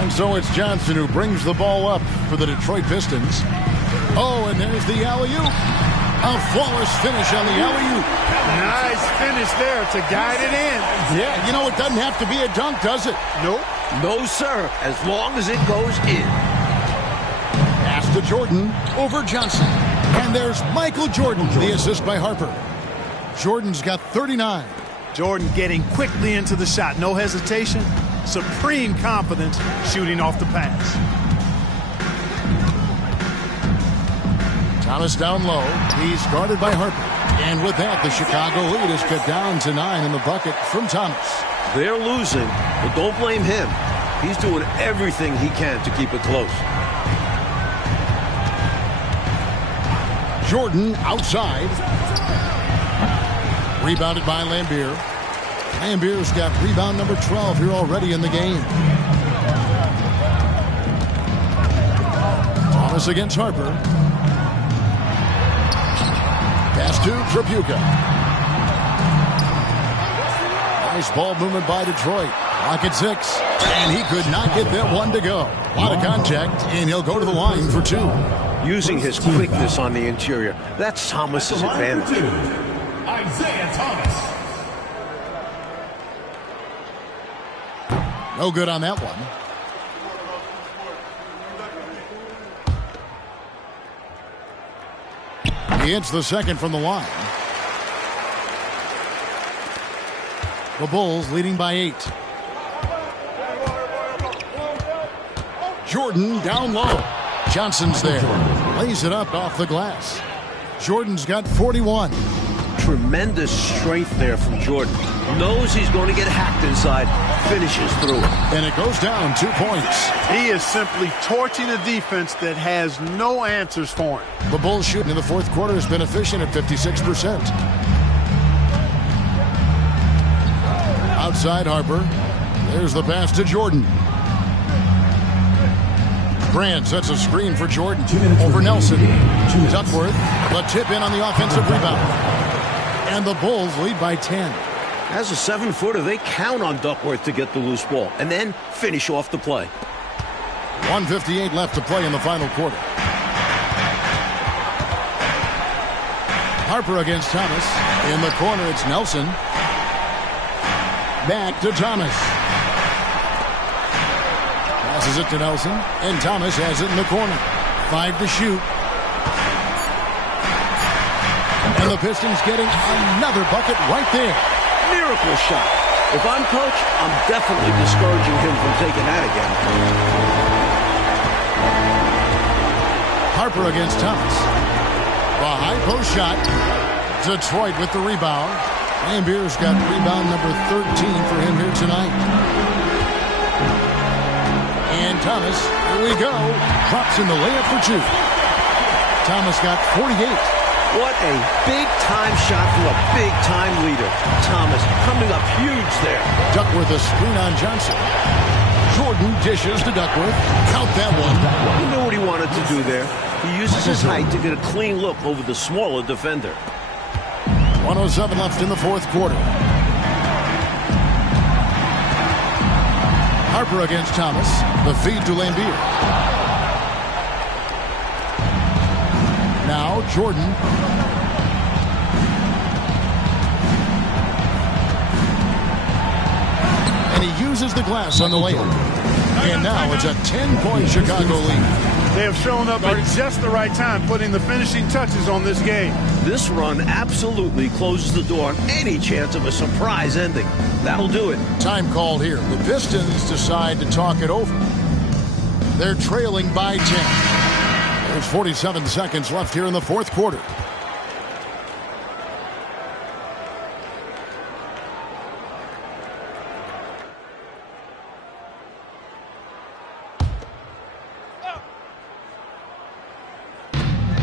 And so it's Johnson who brings the ball up for the Detroit Pistons. Oh, and there's the alley-oop. A flawless finish on the alley-oop. Nice finish there to guide it in. Yeah, you know, it doesn't have to be a dunk, does it? Nope. No, sir. As long as it goes in. Pass to Jordan over Johnson. And there's Micheal Jordan, the assist by Harper. Jordan's got 39. Jordan getting quickly into the shot. No hesitation. Supreme confidence shooting off the pass. Thomas down low. He's guarded by Harper. And with that, the Chicago lead is cut down to 9 in the bucket from Thomas. They're losing, but don't blame him. He's doing everything he can to keep it close. Jordan outside. Rebounded by Lambier. Lambier's got rebound number 12 here already in the game. Thomas against Harper. Pass to Tripucka. Nice ball movement by Detroit. Clock at 6. And he could not get that one to go. A lot of contact, and he'll go to the line for 2. Using his quickness on the interior. That's Thomas's advantage. Isiah Thomas. No good on that one. He hits the second from the line. The Bulls leading by 8. Jordan down low. Johnson's there. Lays it up off the glass. Jordan's got 41. Tremendous strength there from Jordan. Knows he's going to get hacked inside. Finishes through it. And it goes down 2 points. He is simply torching a defense that has no answers for him. The Bulls shooting in the fourth quarter has been efficient at 56%. Outside Harper. There's the pass to Jordan. Grant sets a screen for Jordan. Over Nelson. Duckworth. The tip in on the offensive rebound. And the Bulls lead by 10. As a 7-footer, they count on Duckworth to get the loose ball and then finish off the play. 1:58 left to play in the final quarter. Harper against Thomas. In the corner, it's Nelson. Back to Thomas. Passes it to Nelson, and Thomas has it in the corner. 5 to shoot. And the Pistons getting another bucket right there. Miracle shot. If I'm coach, I'm definitely discouraging him from taking that again. Harper against Thomas. The high post shot. Detroit with the rebound. Lambier's got rebound number 13 for him here tonight. And Thomas, here we go, drops in the layup for 2. Thomas got 48. What a big-time shot from a big-time leader. Thomas coming up huge there. Duckworth a screen on Johnson. Jordan dishes to Duckworth. Count that one. He knew what he wanted to do there. He uses his height to get a clean look over the smaller defender. 1:07 left in the fourth quarter. Harper against Thomas. The feed to Lambier. Now Jordan. And he uses the glass on the layup. And now it's a 10-point Chicago lead. They have shown up at just the right time, putting the finishing touches on this game. This run absolutely closes the door on any chance of a surprise ending. That'll do it. Time called here. The Pistons decide to talk it over. They're trailing by 10. There's 47 seconds left here in the fourth quarter.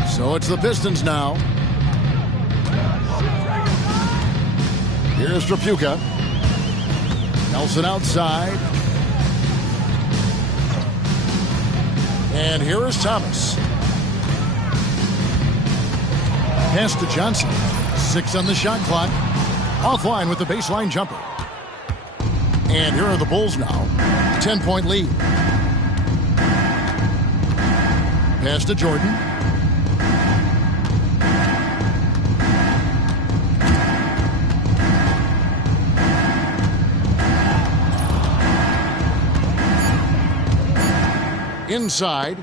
So it's the Pistons now. Here's Tripucka. Nelson outside. And here is Thomas. Pass to Johnson. 6 on the shot clock. Offline with the baseline jumper. And here are the Bulls now. 10-point lead. Pass to Jordan. inside.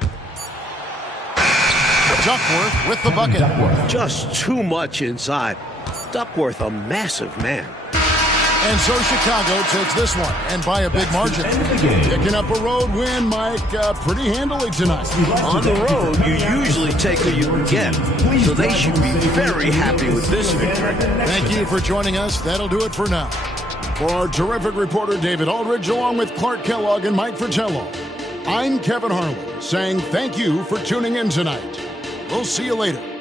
Duckworth with the bucket. Just too much inside. Duckworth, a massive man. And so Chicago takes this one, and by a big margin. Picking up a road win, Mike, pretty handily tonight. On the road, you usually take who you can get, so they should be very happy with this victory. Thank you for joining us. That'll do it for now. For our terrific reporter, David Aldridge, along with Clark Kellogg and Mike Fratello, I'm Kevin Harlan, saying thank you for tuning in tonight. We'll see you later.